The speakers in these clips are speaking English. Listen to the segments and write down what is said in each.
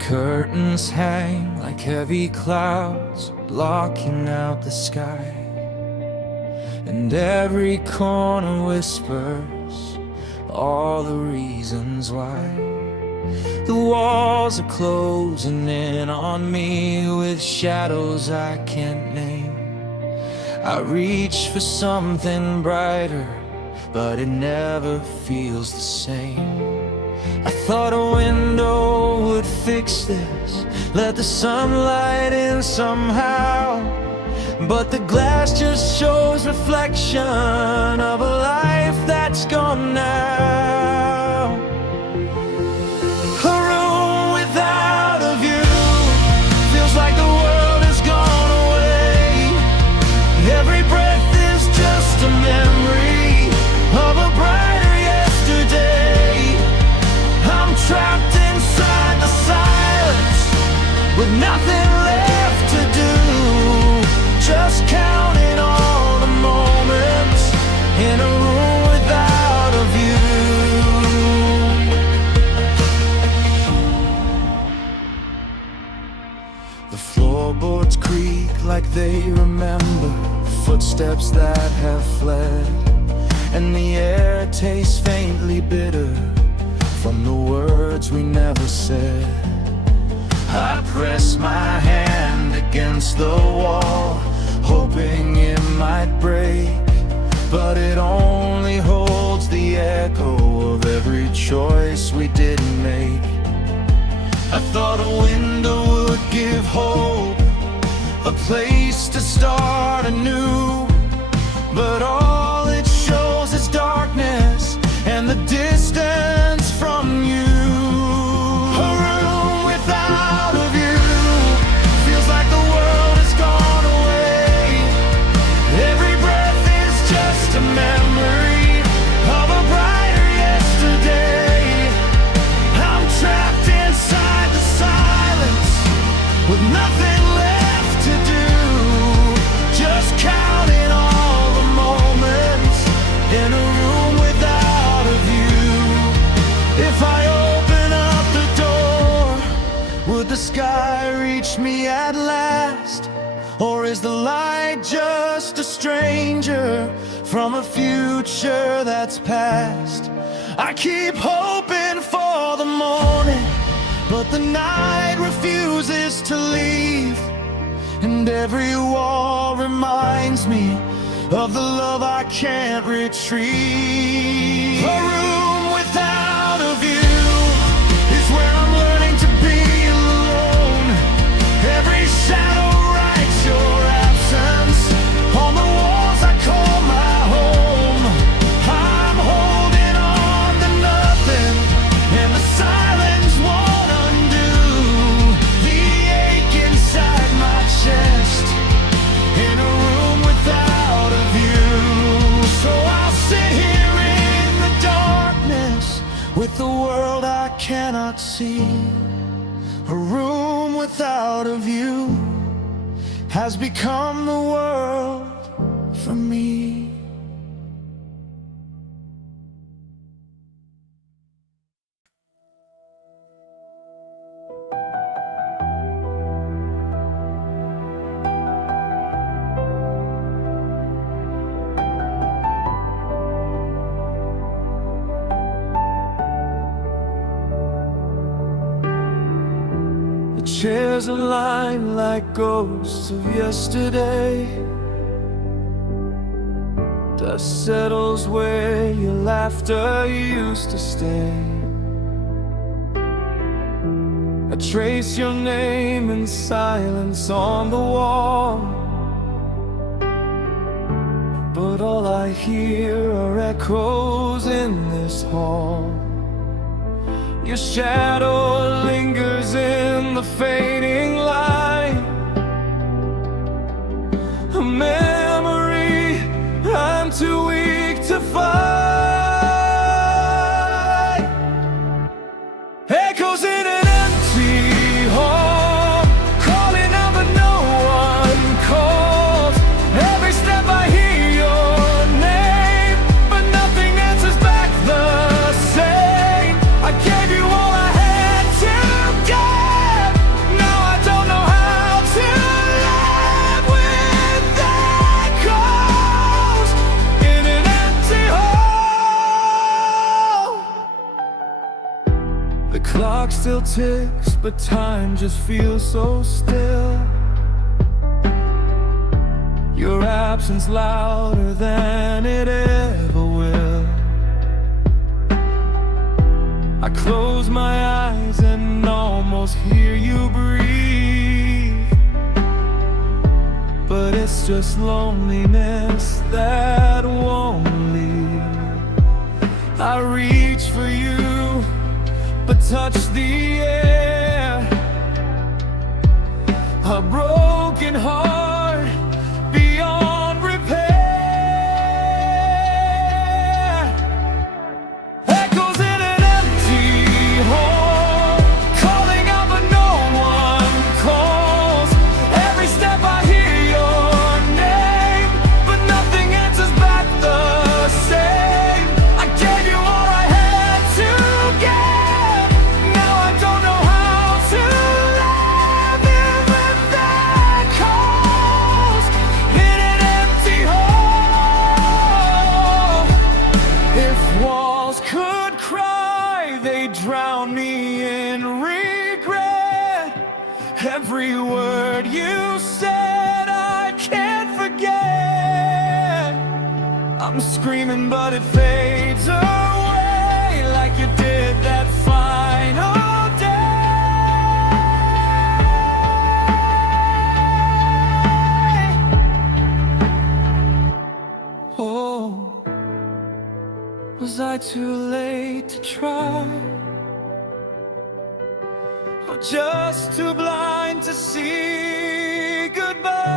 Curtains hang like heavy clouds, blocking out the sky, and every corner whispers all the reasons why. The walls are closing in on me with shadows I can't name. I reach for something brighter, but it never feels the same. I thought a window would fix this, let the sunlight in somehow, but the glass just shows reflection of a life that's gone now. A room without a view feels like the world has gone away. Every breath is just a memory of a brighter yesterday. I'm trapped inside the silence with nothing left to do, just counting all the moments in a room without a view. The floorboards creak like they remember footsteps that have fled, and the air tastes faintly bitter from the words we never said. I press my hand against the wall, hoping it might break, but it only holds the echo of every choice we didn't make. I thought a window would give hope, a place to start anew, but all it shows is darkness and the distance from you. A room without a view feels like the world has gone away. Every breath is just a memory of a brighter yesterday. I'm trapped inside the silence with nothing left to do, just counting all the moments in a room without a view. If I open up the door, would the sky reach me at last? Or is the light just a stranger from a future that's past? I keep hoping for the morning, but the night refuses to leave, and every wall reminds me of the love I can't retrieve. A room without a view is where I'm learning to be alone. Every shadow writes your absence on the walls I call my home. I'm holding on to nothing, and the silence won't undo the ache inside my chest in a room without a view. So I'll sit here in the darkness with the world I cannot see. A room without a view has become the world for me. The chairs are lined like ghosts of yesterday. Dust settles where your laughter used to stay. I trace your name in silence on the wall, but all I hear are echoes in this hall. Your shadow lingers in the fading light, a memory I'm too weak to fight. Echoes in an empty hall, calling out but no one calls. Every step I hear your name, but nothing answers back the same. I gave you all I had to give. still ticks, but time just feels so still. Your absence louder than it ever will. I close my eyes and almost hear you breathe, but it's just loneliness that won't leave. I reach for you, but touch the air. A broken heart beyond repair. Echoes in an empty hall, calling out but no one calls. Every step I hear your name, but nothing answers back the same. I gave you all I had to give. Now I don't know how to live with that calls in an empty hall. If walls could cry, they'd drown me in regret. Every word you said I can't forget. I'm screaming but it fades away, like you did that final day. Oh, was I too late to try? Or just too blind to see goodbye?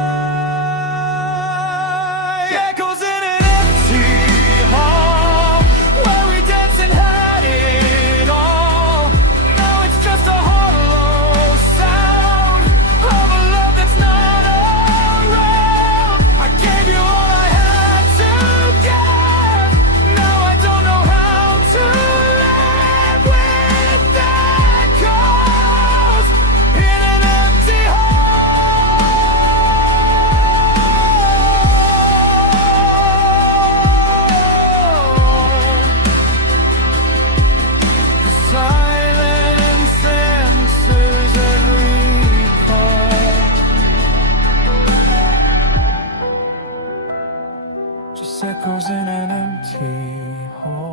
Echoes in an empty hall, where we danced and had it all. Now it's just a hollow sound of a love that's not around. I gave you all I had to give. Now I don't know how to live with that cause in an empty hall. The silence answers every call. Just echoes in an empty hall.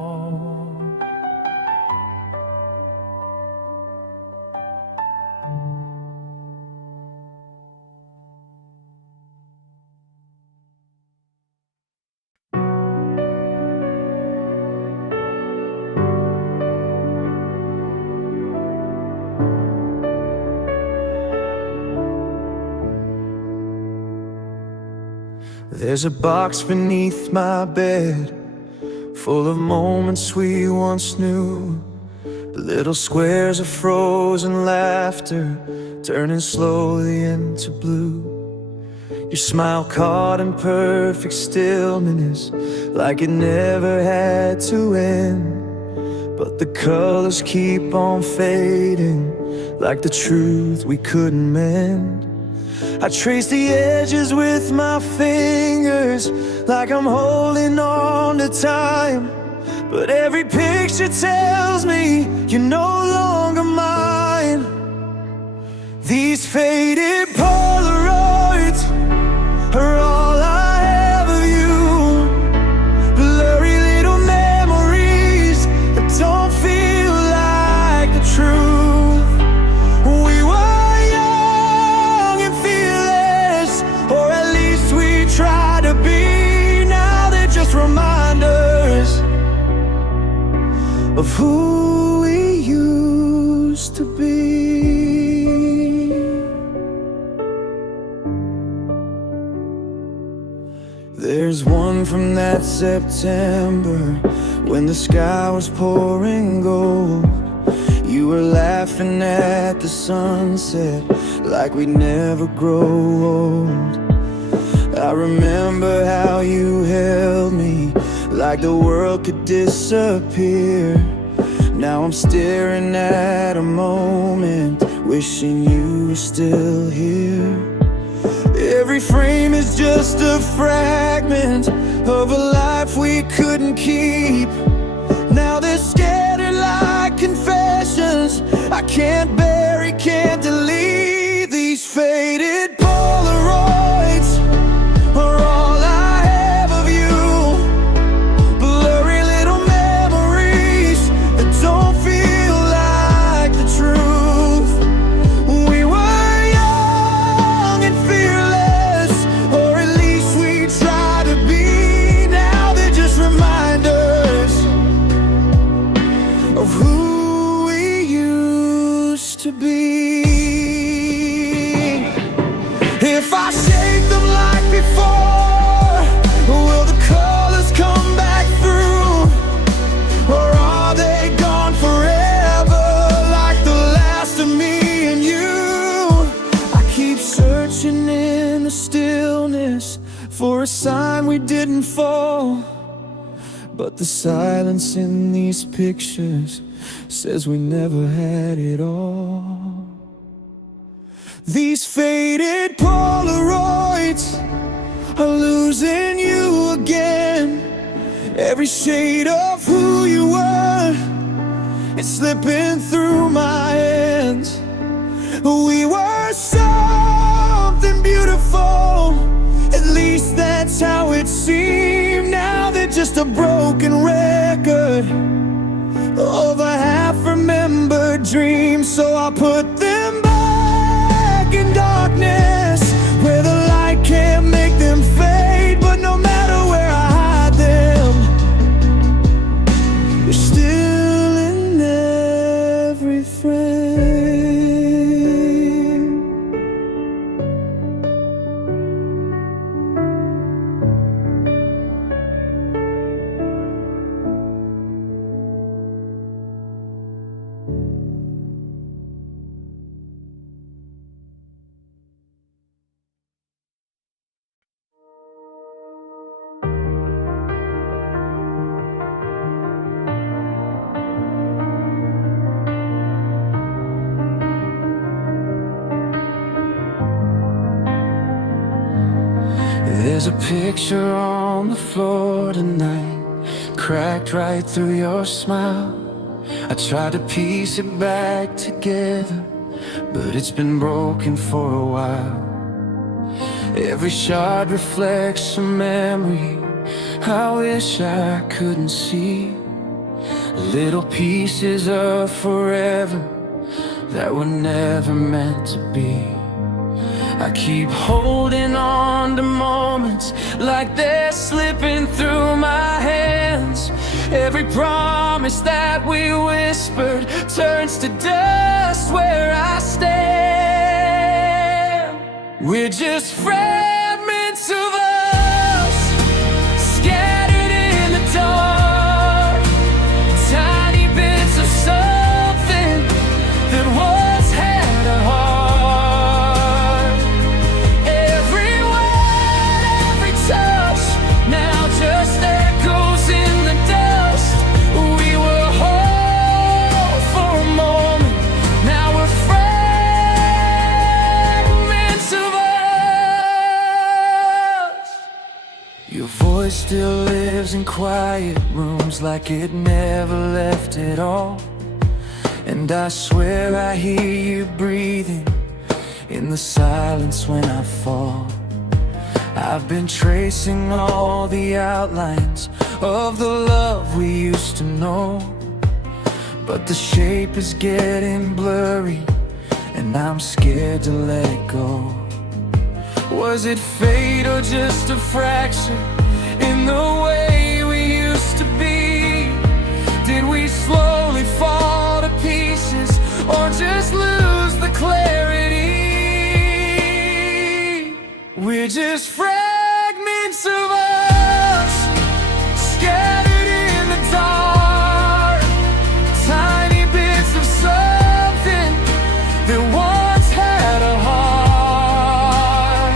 There's a box beneath my bed, full of moments we once knew. Little squares of frozen laughter, turning slowly into blue. Your smile caught in perfect stillness, like it never had to end. But the colors keep on fading, like the truth we couldn't mend. I trace the edges with my fingers, like I'm holding on to time. But every picture tells me you're no longer mine. These faded Polaroids are all I have of you. Blurry little memories that don't feel like the truth. We were young and fearless, or at least we tried to be. Now they're just reminders of who we used to be. There's one from that September, when the sky was pouring gold. You were laughing at the sunset, like we'd never grow old. I remember how you held me, like the world could disappear. Now I'm staring at a moment, wishing you were still here. Every frame is just a fragment of a life we couldn't keep. Now they're scattered like confessions I can't bury, can't delete. These faded Polaroids are all I have of you. Blurry little memories that don't feel like the truth. We were young and fearless, or at least we tried to be. Now they're just reminders of who we used to be. If I shake them like before, will the colors come back through? Or are they gone forever, like the last of me and you? I keep searching in the stillness for a sign we didn't fall, but the silence in these pictures says we never had it all. These faded Polaroids are losing you again. Every shade of who you were is slipping through my hands. We were something beautiful, at least that's how it seemed. Now they're just a broken record of a half-remembered dream. So I put them back in darkness, where the light can't make them fade. But no matter where I hide them, you're still in every frame. There's a picture on the floor tonight, cracked right through your smile. I tried to piece it back together, but it's been broken for a while. Every shot reflects a memory I wish I couldn't see. Little pieces of forever that were never meant to be. I keep holding on to moments like they're slipping through my hands. Every promise that we whispered turns to dust where I stand. We're just fragments of us, scattered in the dark. Tiny bits of something that once had a heart. Every word, every touch, now just echoes in the dust. We were whole for a moment, now we're fragments of us. Your voice still lives in quiet rooms like it never left at all. And I swear I hear you breathing in the silence when I fall. I've been tracing all the outlines of the love we used to know, but the shape is getting blurry and I'm scared to let it go. Was it fate or just a fraction in the way we used to be? Did we slowly fall to pieces or just lose the clarity? We're just fragments of us, scattered in the dark. Tiny bits of something that once had a heart.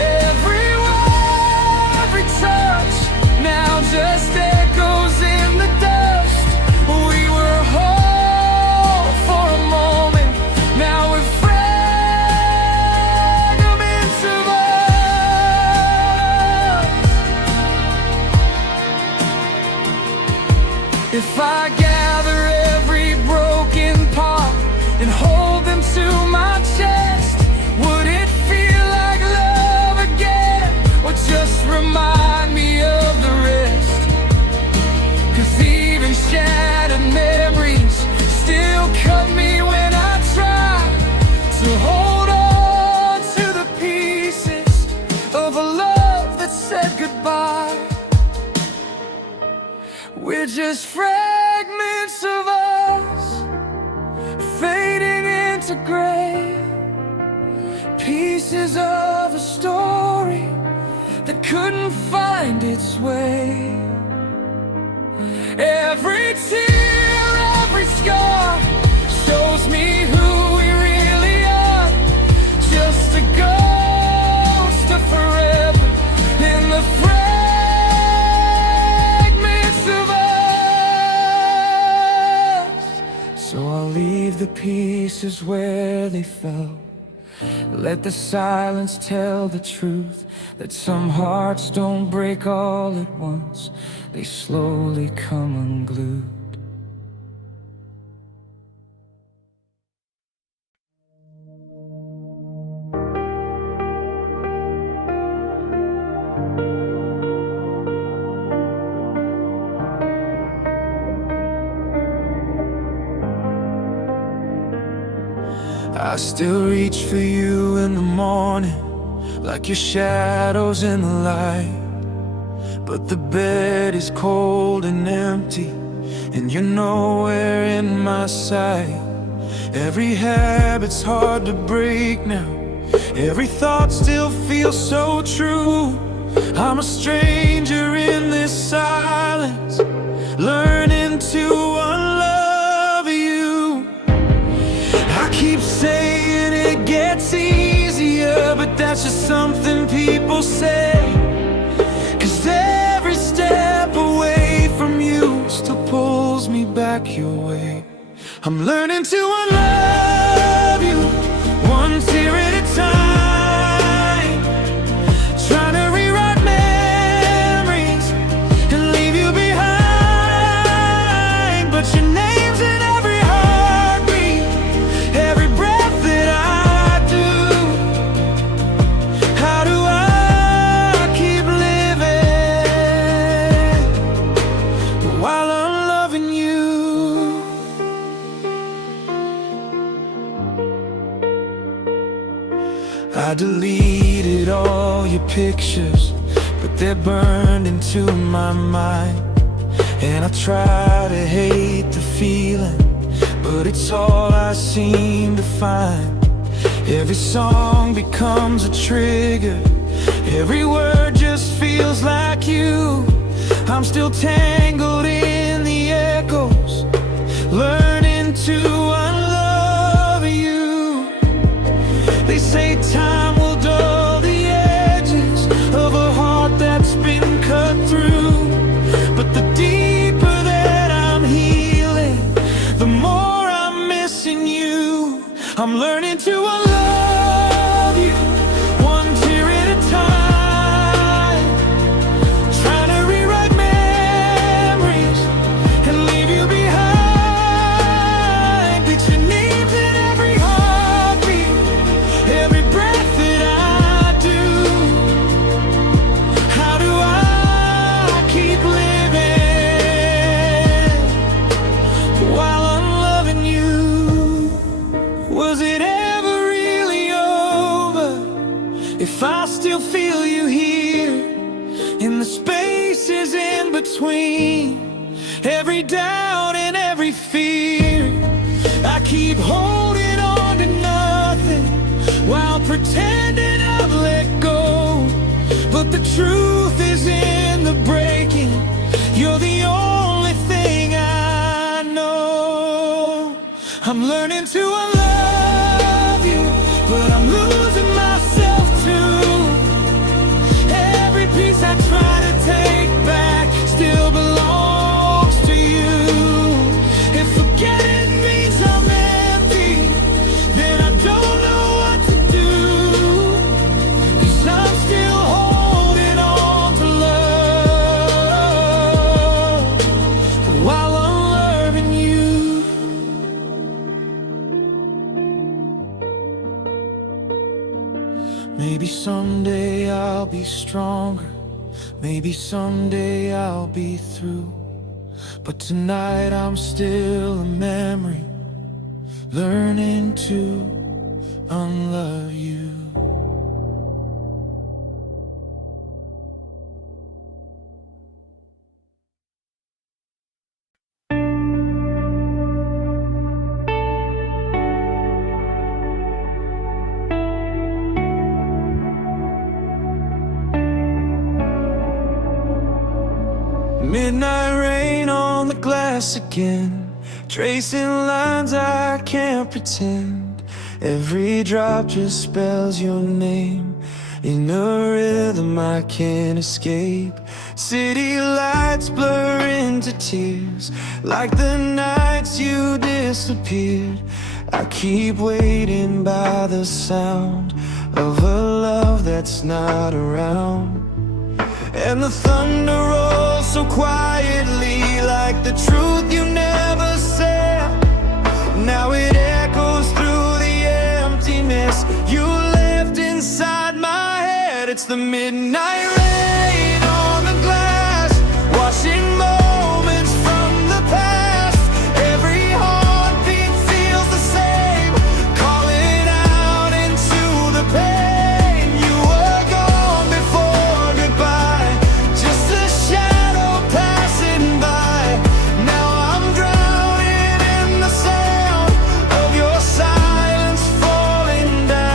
Every word, every touch, now We're just fragments of us, fading into gray, pieces of a story that couldn't find its way. Every tear, every scar shows me who we really are. Just a ghost of forever in the fragments of us. So I'll leave the pieces where they fell. Let the silence tell the truth, that some hearts don't break all at once, they slowly come unglued. I still reach for you in the morning, like your shadows in the light. But the bed is cold and empty, and you're nowhere in my sight. Every habit's hard to break now, every thought still feels so true. I'm a stranger in this silence, learning to unlove you. I keep saying it gets easier, but that's just something people say. 'Cause every step away from you still pulls me back your way. I'm learning to unlove you, one tear at a time, trying to rewrite memories and leave you behind. But your name's in every heartbeat, every breath that I do. How do I keep living while I'm loving you? I deleted all your pictures, but they're burned into my mind. And I try to hate the feeling, but it's all I seem to find. Every song becomes a trigger, every word just feels like you. I'm still tangled in the echoes, learning to unlove you. They say time will dull the edges of a heart that's been cut through, but the deeper that I'm healing, the more I'm missing you. I'm learning to unlove you, one tear at a time, trying to rewrite memories and leave you behind. But your name's in every heartbeat, every breath that I do. How do I keep living while I'm loving you? Was it ever really over if I still feel you here in the spaces in between every doubt and every fear? I keep holding on to nothing while pretending I've let go, but the truth is in the breaking. You're the only thing I know. I'm learning to unlove you, but I'm losing myself too. Every piece I try to take back still belongs to you. If forgetting means I'm empty, then I don't know what to do. 'Cause I'm still holding on to love while I'm loving you. Maybe someday I'll be stronger, maybe someday I'll be through, but tonight I'm still a memory, learning to unlove you. Midnight rain on the glass again, tracing lines I can't pretend. Every drop just spells your name in a rhythm I can't escape. City lights blur into tears, like the nights you disappeared. I keep waiting by the sound of a love that's not around. And the thunder rolls so quietly, like the truth you never said. Now it echoes through the emptiness you left inside my head. It's the midnight rain on the glass, washing moments from the past. Every heartbeat feels the same, calling out into the pain. You were gone before goodbye, just a shadow passing by. Now I'm drowning in the sound of your silence falling down.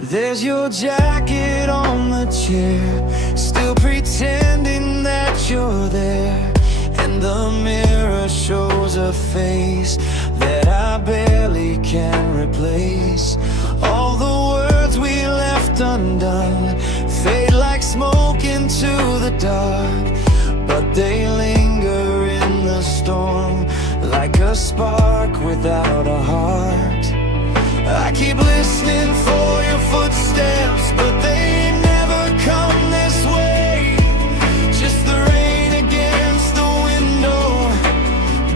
There's your jacket on the chair, still pretending that you're there. And the mirror shows a face that I barely can replace. All the words we left undone fade like smoke into the dark, but they linger in the storm, like a spark without a heart. I keep listening for your footsteps, but they never come this way. Just the rain against the window,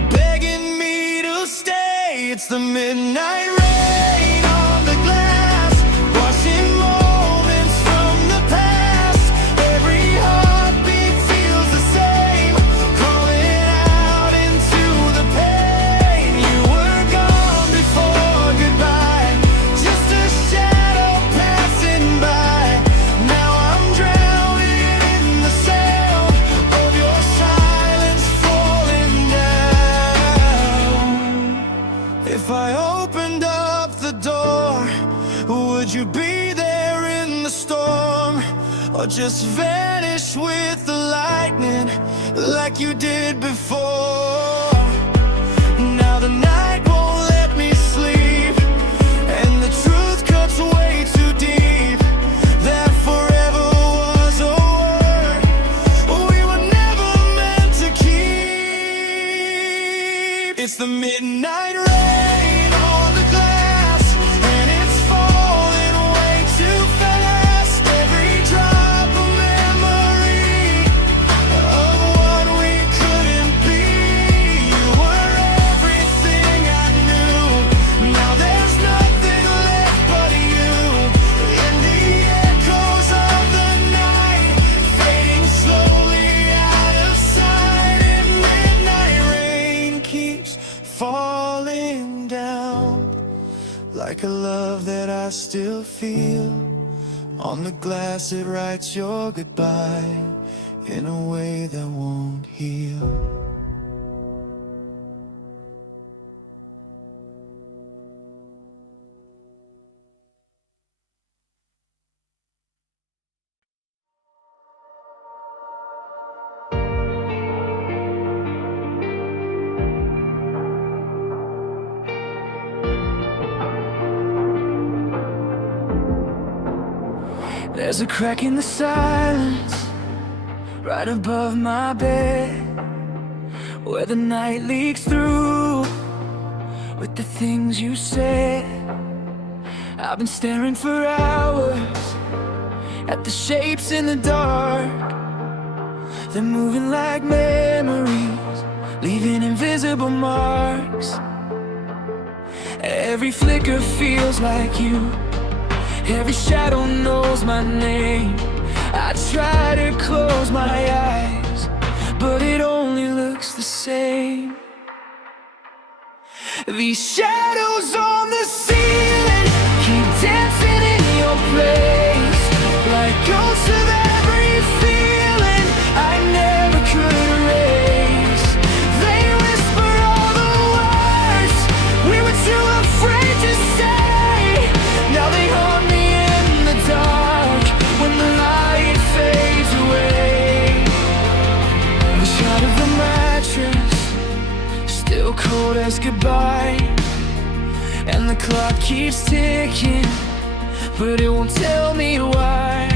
begging me to stay. It's the midnight rain on the glass, washing moments from the past. Every heartbeat feels the same, calling out into the pain. You were gone before goodbye, just a shadow passing by. Now I'm drowning in the sound of your silence falling down. If I opened up the door, would you be there in the storm, or just vanish with the lightning like you did before? Now the night won't let me sleep, and the truth cuts way too deep, that forever was a word we were never meant to keep. It's the midnight rain on the glass, and it's falling way too fast. Every drop a memory of what we couldn't be. You were everything I knew, now there's nothing left but you. In the echoes of the night, fading slowly out of sight, and midnight rain keeps falling down, like a love that I still feel. On the glass it writes your goodbye in a way that won't heal. There's a crack in the silence right above my bed, where the night leaks through with the things you said. I've been staring for hours at the shapes in the dark. They're moving like memories, leaving invisible marks. Every flicker feels like you, every shadow knows my name. I try to close my eyes, but it only looks the same. These shadows on the ceiling keep dancing in your place, like ghosts of every feeling I never could erase. They whisper all the words we were too afraid to say. Now they haunt me in the dark when the light fades. clock keeps ticking, but it won't tell me why.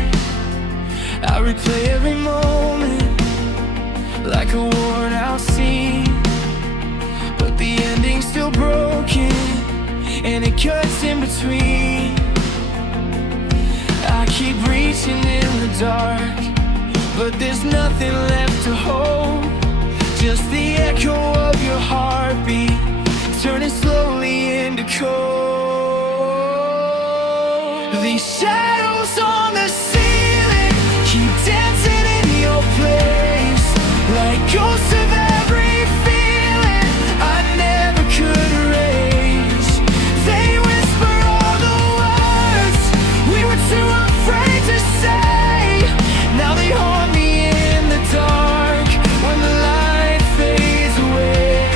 I replay every moment like a worn out scene, but the ending's still broken and it cuts in between. I keep reaching in the dark, but there's nothing left to hold. Just the echo of your heartbeat, turning slowly into cold. These shadows on the ceiling keep dancing in your place, like ghosts of every feeling I never could erase. They whisper all the words we were too afraid to say. Now they haunt me in the dark when the light fades away.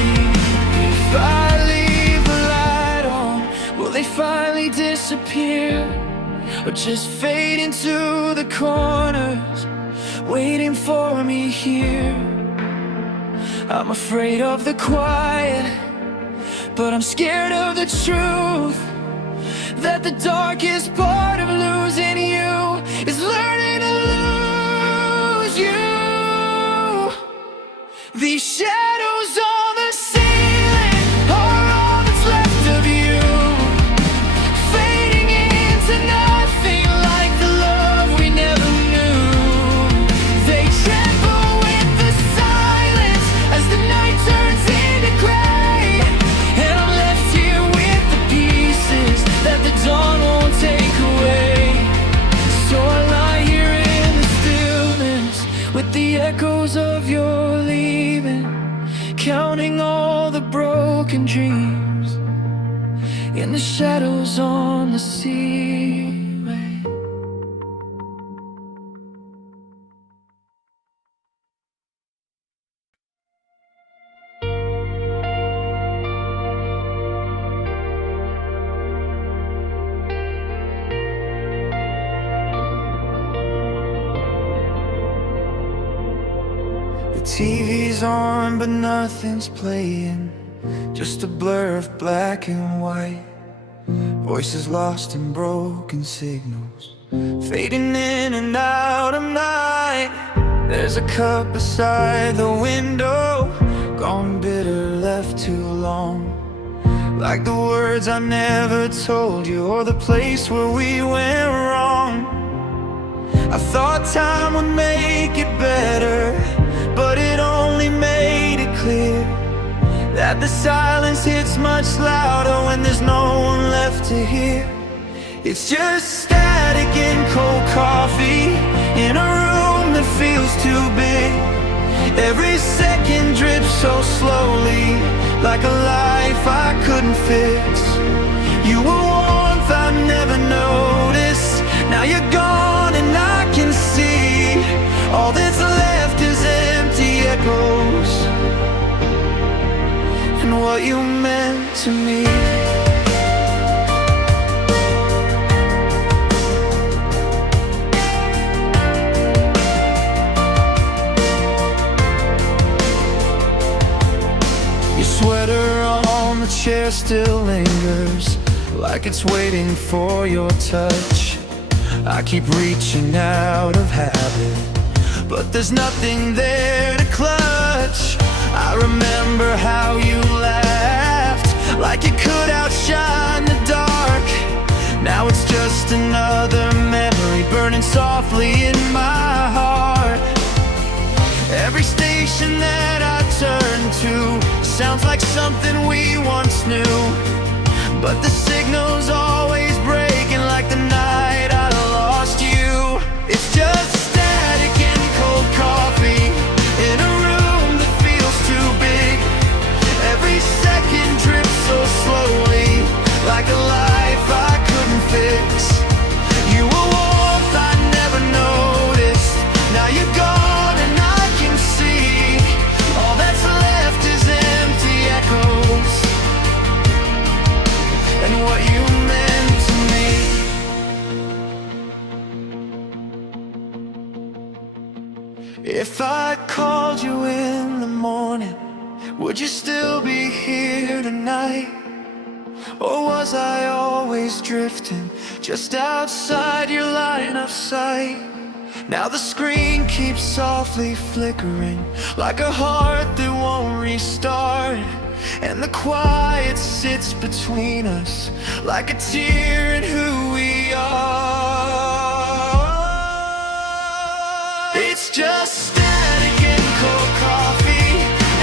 If I leave the light on, will they finally disappear, or just fade into the corners, waiting for me here? I'm afraid of the quiet, but I'm scared of the truth, that the darkest part of losing you is learning to lose you. These shadows on the ceiling are all that's left of you, fading into nothing like the love we never knew. They tremble with the silence as the night turns into gray, and I'm left here with the pieces that the dawn won't take away. So I lie here in the stillness with the echoes of your leaving, counting all the broken dreams in the shadows on the seaway. The TV's on, but nothing's playing, just a blur of black and white. Voices lost in broken signals, fading in and out of night. There's a cup beside the window, gone bitter, left too long, like the words I never told you, or the place where we went wrong. I thought time would make it better, but it only made it clear that the silence hits much louder when there's no one left to hear. It's just static and cold coffee in a room that feels too big. Every second drips so slowly, like a life I couldn't fix. You were warmth I never noticed, now you're gone and I can see all that's left is empty echoes, and what you meant to me. Your sweater on the chair still lingers, like it's waiting for your touch. I keep reaching out of habit, but there's nothing there to clutch. I remember how you laughed, like you could outshine the dark. Now it's just another memory burning softly in my heart. Every station that I turn to sounds like something we once knew, but the signal's always breaking like the night I lost you. It's just static and cold coffee in a room that feels too big. Every second drips so slowly, like a life I couldn't fix. You were warmth I never noticed, now you're gone and I can see all that's left is empty echoes, and what you meant to me. If I called you in the morning, would you still be here tonight? Or was I always drifting just outside your line of sight? Now the screen keeps softly flickering like a heart that won't restart, and the quiet sits between us like a tear in who we are. It's just static and cold coffee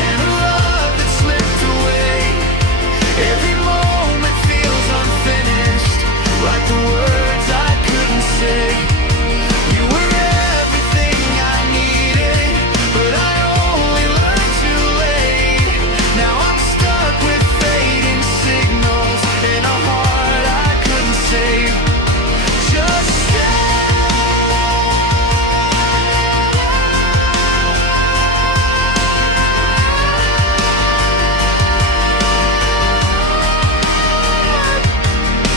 and a love that slipped away. Every moment feels unfinished, like the words I couldn't say. You were everything I needed, but I only learned too late. Now I'm stuck with fading signals and a heart I couldn't save. Just stay.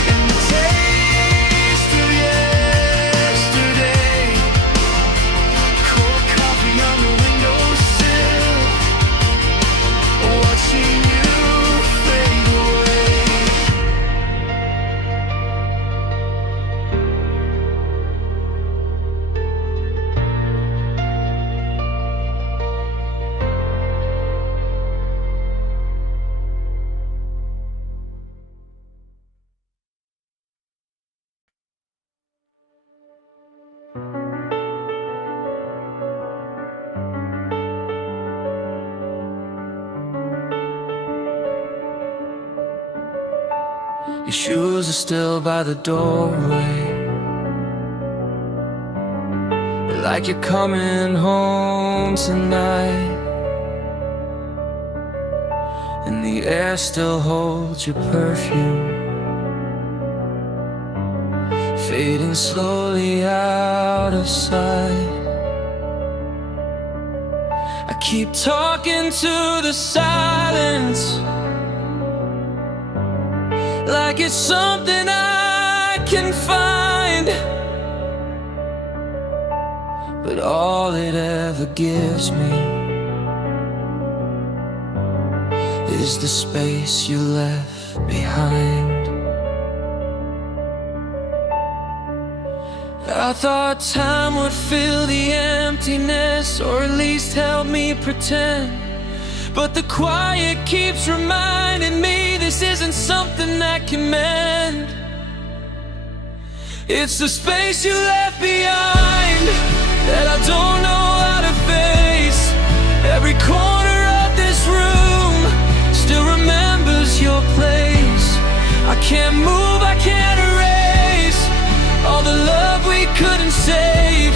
And the taste of yesterday, cold coffee on the windowsill, watching you fade away. Your shoes are still by the doorway, like you're coming home tonight, and the air still holds your perfume, fading slowly out of sight. I keep talking to the silence like it's something I can find, but all it ever gives me is the space you left behind. I thought time would fill the emptiness, or at least help me pretend, but the quiet keeps reminding me this isn't something I can mend. It's the space you left behind that I don't know how to face. Every corner of this room still remembers your place. I can't move, I can't erase all the love we couldn't save.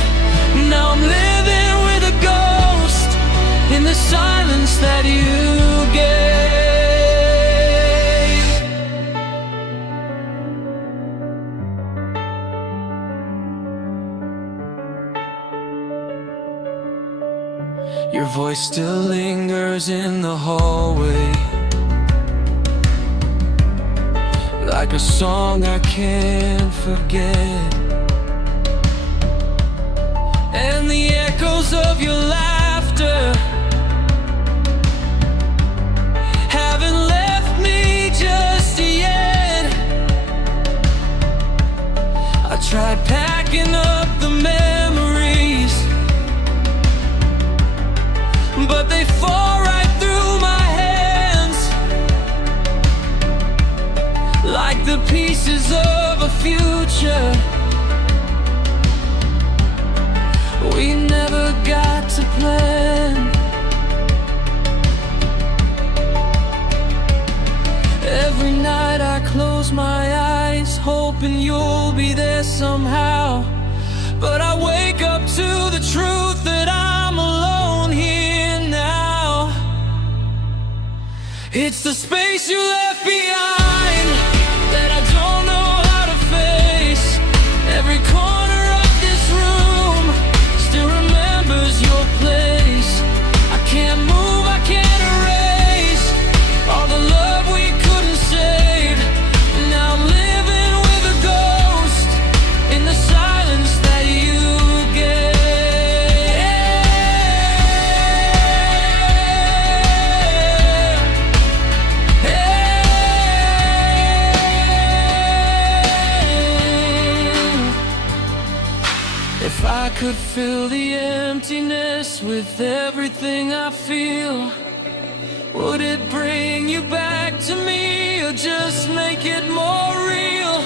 Now I'm living with a ghost in the silence that you gave. Your voice still lingers in the hallway, like a song I can't forget, and the echoes of your laughter haven't left me just yet. I tried packing up the memories, but they fall right through my hands, like the pieces of a future we never got to plan. Every night I close my eyes, hoping you'll be there somehow, but I wake up to the truth that I'm alone here now. It's the space you left behind that I don't know how to face. Every corner of this room still remembers your place. I can't move, I can't erase all the love we couldn't save. Now I'm living with a ghost in the silence that you gave. could fill the emptiness with everything I feel, would it bring you back to me or just make it more real?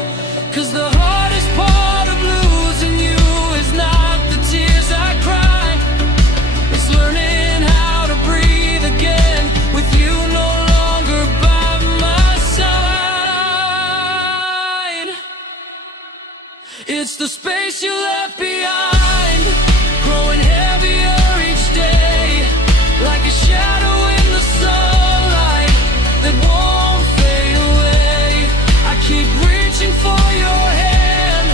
'Cause the hardest part of losing you is not the tears I cry, it's learning how to breathe again with you no longer by my side. It's the space you left behind, growing heavier each day, like a shadow in the sunlight that won't fade away. I keep reaching for your hand,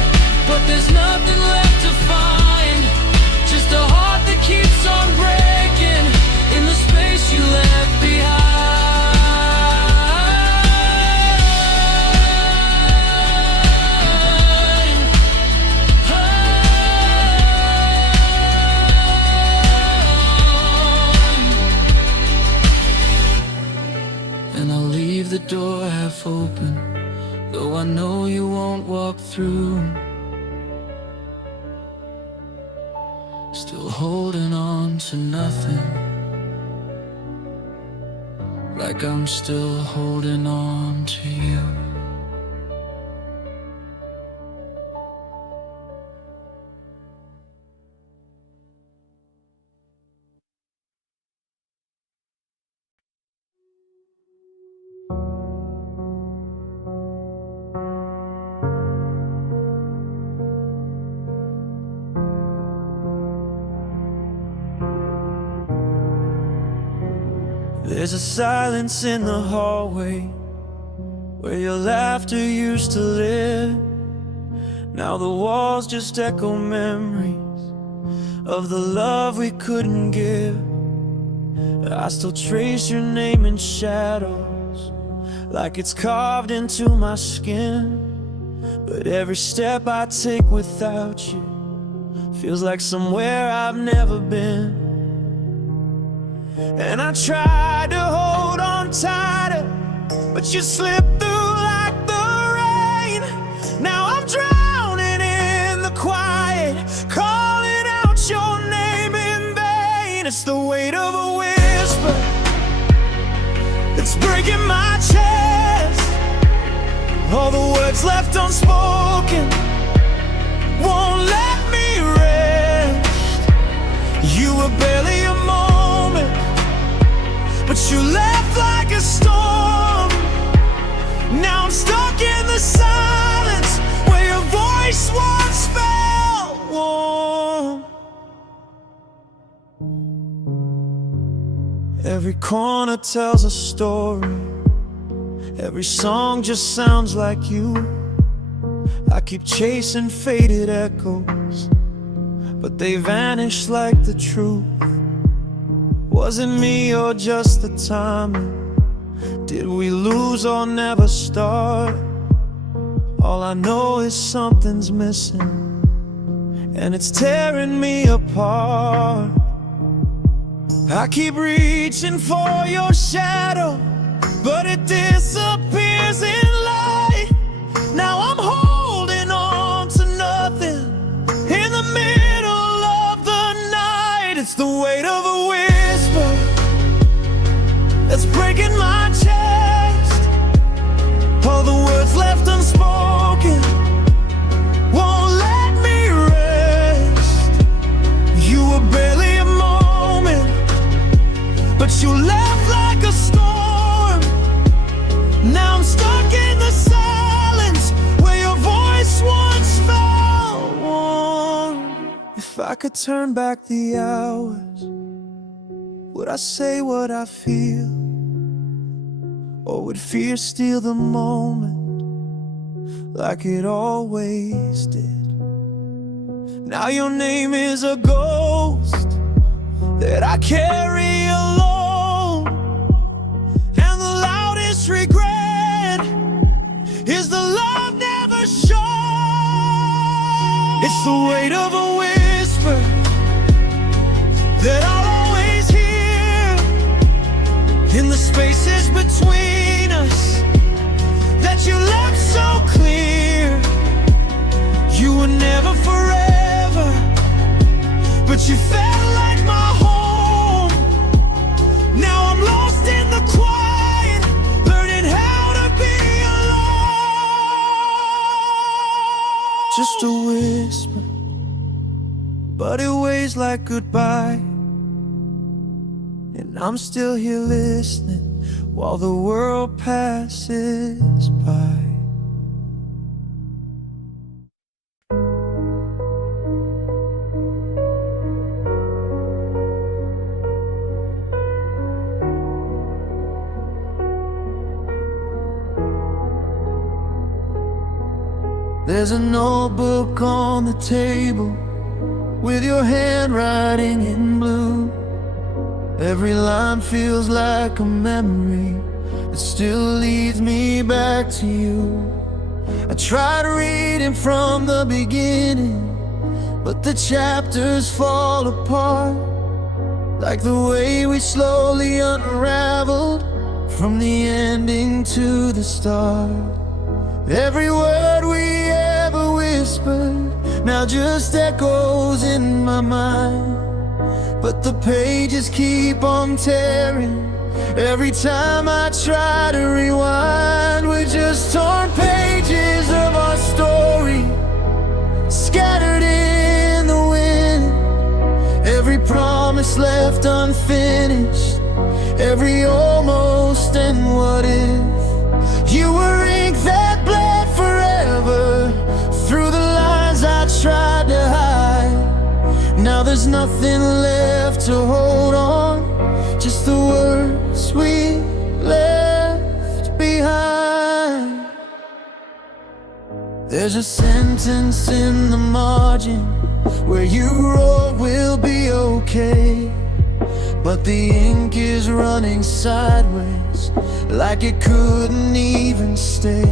but there's nothing left to find, just a heart that keeps on breaking in the space you left behind. And I'll leave the door half open, though I know you won't walk through. Still holding on to nothing, like I'm still holding on to you. There's a silence in the hallway where your laughter used to live. Now the walls just echo memories of the love we couldn't give. I still trace your name in shadows, like it's carved into my skin. But every step I take without you feels like somewhere I've never been. And I tried to hold on tighter, but you slipped through like the rain. Now I'm drowning in the quiet, calling out your name in vain. It's the weight of a whisper that's breaking my chest. All the words left unspoken won't let me rest. You were barely a moment, but you left like a storm. Now I'm stuck in the silence where your voice once felt warm. Every corner tells a story, every song just sounds like you. I keep chasing faded echoes, but they vanish like the truth. Was it me or just the timing? Did we lose or never start? All I know is something's missing, and it's tearing me apart. I keep reaching for your shadow, but it disappears in light. Now I'm holding on to nothing in the middle of the night. It's the weight of a whisper that's breaking my chest. All the words left unspoken won't let me rest. You were barely a moment, but you left like a storm. Now I'm stuck in the silence where your voice once felt warm. If I could turn back the hours, would I say what I feel? Or would fear steal the moment like it always did? Now your name is a ghost that I carry alone, and the loudest regret is the love never shown. It's the weight of a whisper that I'll always hear in the spaces between us that you left so clear. You were never forever, but you felt like my home. Now I'm lost in the quiet, learning how to be alone. Just a whisper, but it weighs like goodbye. And I'm still here listening while the world passes by. There's a notebook on the table with your handwriting in blue. Every line feels like a memory that still leads me back to you. I tried reading from the beginning, but the chapters fall apart, like the way we slowly unraveled from the ending to the start. Every word we ever whispered now just echoes in my mind, but the pages keep on tearing every time I try to rewind. We're just torn pages of our story, scattered in the wind. Every promise left unfinished, every almost and what if. You were ink that bled forever through the lines I tried to hide. Now there's nothing left to hold on, just the words we left behind. There's a sentence in the margin where you wrote we'll be okay, but the ink is running sideways like it couldn't even stay.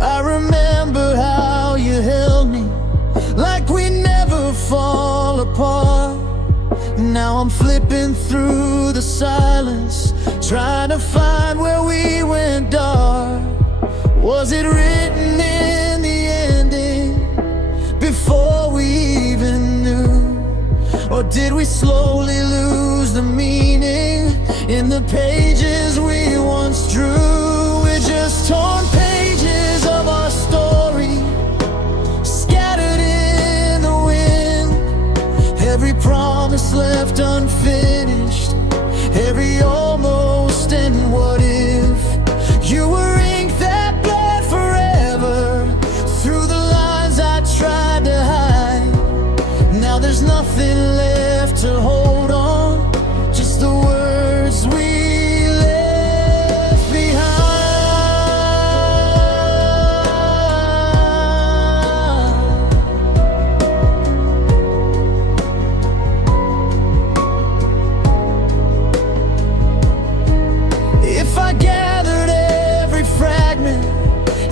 I remember how you held me like we never fall apart. Now I'm flipping through the silence, trying to find where we went dark. Was it written in the ending before we even knew? Or did we slowly lose the meaning in the pages we once drew? We're just torn pages of our story, scattered in the wind. Every promise left unfinished, every almost and what if. You were ink that bled forever through the lines I tried to hide. Now there's nothing left to hold on, just the words we left behind. If I gathered every fragment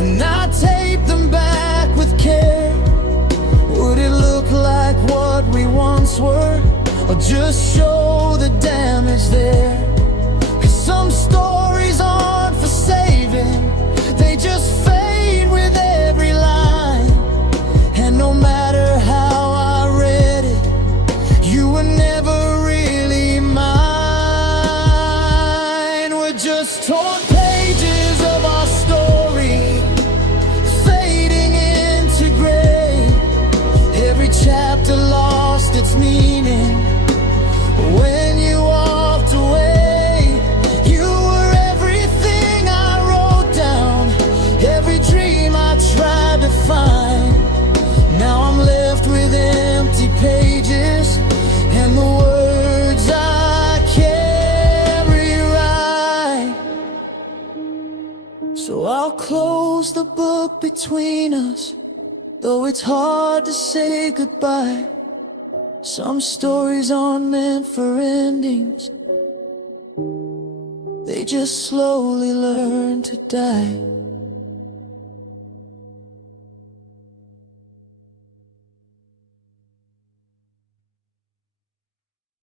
and I taped them back with care, would it look like what we once were, or just show the damage there? 'Cause some stories aren't for saving, they just fade with every line. And no matter how I read it, you were never really mine. We're just torn pages of our story, fading into gray. Every chapter lost its meaning when you walked away. You were everything I wrote down, every dream I tried to find. Now I'm left with empty pages and the words I can't rewrite. So I'll close the book between us, though it's hard to say goodbye. Some stories aren't meant for endings, they just slowly learn to die.